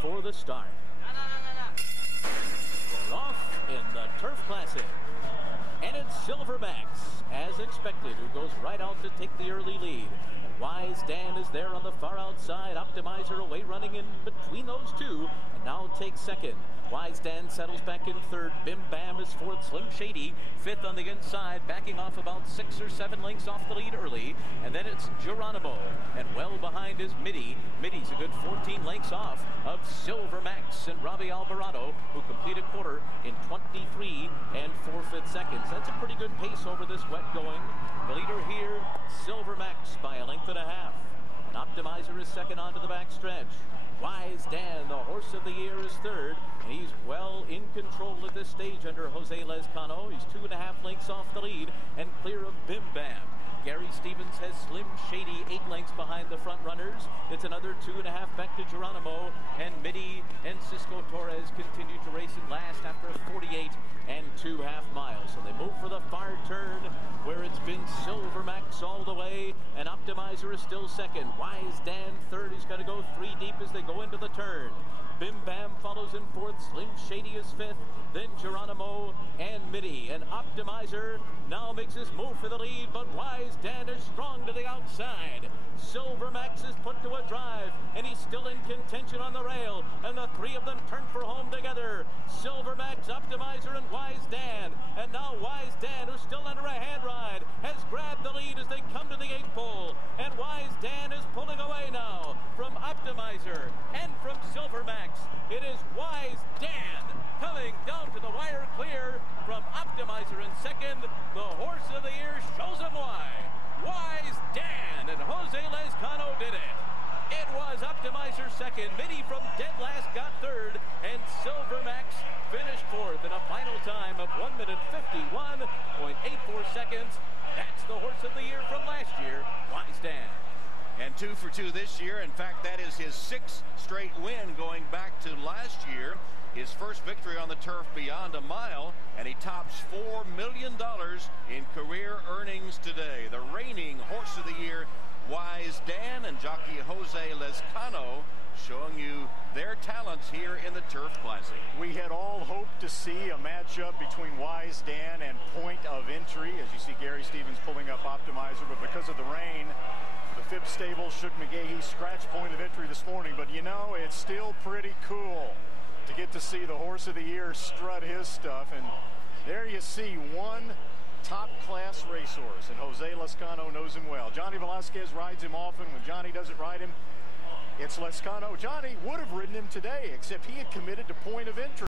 for the start. We're off in the Turf Classic. And it's Silvermax, as expected, who goes right out to take the early lead. And Wise Dan is there on the far outside. Optimizer away running in between those two, and now takes second. Wise Dan settles back in third. Bim Bam is fourth. Slim Shady fifth on the inside, backing off about 6 or 7 lengths off the lead early. And then it's Geronimo, and well behind is Mitty. Mitty's a good 14 lengths off of Silvermax and Robbie Alvarado, who complete a quarter in 23 and 4/5 seconds. That's a pretty good pace over this wet going. The leader here, Silvermax, by a length and a half. An Optimizer is second onto the back stretch. Wise Dan, the horse of the year, is third, and he's well in control at this stage under Jose Lezcano. He's 2.5 lengths off the lead and clear of Bim Bam. Gary Stevens has Slim Shady 8 lengths behind the front runners. It's another 2.5 back to Geronimo, and Mitty and Cisco Torres continue to race in last after a 48 and 2.5 miles. So they move for the far turn, where it's been Silvermax all the way, and Optimizer is still second. Wise Dan third. He's got to go 3 deep as they go into the turn. Bim Bam follows in fourth. Slim Shady is fifth. Then Geronimo and Mitty. And Optimizer now makes his move for the lead, but Wise Dan is strong to the outside. Silvermax is put to a drive, and he's still in contention on the rail, and the three of them turn for home together. Silvermax, Optimizer, and Wise Dan. And now Wise Dan, who's still under a hand ride, has grabbed the lead as they come to the 8th pole. And Wise Dan is pulling away now from Optimizer and from Silvermax. It is Wise Dan coming down to the wire clear from Optimizer in second. The horse of the year shows him why. Wise Dan and Jose Lezcano did it. It was Optimizer second. Mitty from dead last got third, and Silvermax finished fourth in a final time of 1 minute 51.84 seconds. That's the horse of the year from last year, Wise Dan. And 2 for 2 this year. In fact, that is his 6th straight win going back to last year. His first victory on the turf beyond a mile, and he tops $4 million in career earnings today. The reigning horse of the year, Wise Dan, and jockey Jose Lezcano showing you their talents here in the Turf Classic. We had all hoped to see a matchup between Wise Dan and Point of Entry, as you see Gary Stevens pulling up Optimizer, but because of the rain, the Fib Stable shook McGahee scratch Point of Entry this morning. But you know, it's still pretty cool to get to see the horse of the year strut his stuff. And there you see one top-class racehorse, and Jose Lezcano knows him well. Johnny Velasquez rides him often. When Johnny doesn't ride him, it's Lezcano. Johnny would have ridden him today, except he had committed to Point of Entry.